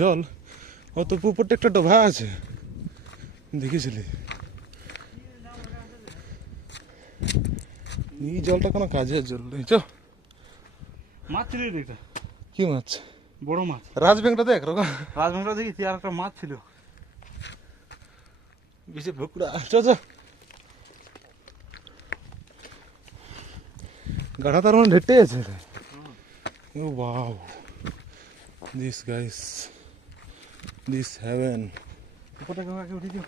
জল, অত উপরটা একটা ডোভা আছে, দেখেছিলি? এই জলটা কোনো কাজের জল নেই। চ, মাছ ছিল এটা। কি মাছ? বড় মাছ। রাজবেংটা দেখ, রাজমাংসটা দেখি আর একটা মাছ ছিল। বেশি ভুকড়া। চ চ, গাড়া তার মানে ঢেটে আছে। Oh wow, this guys, this heaven. উপরটা উঠে দিও।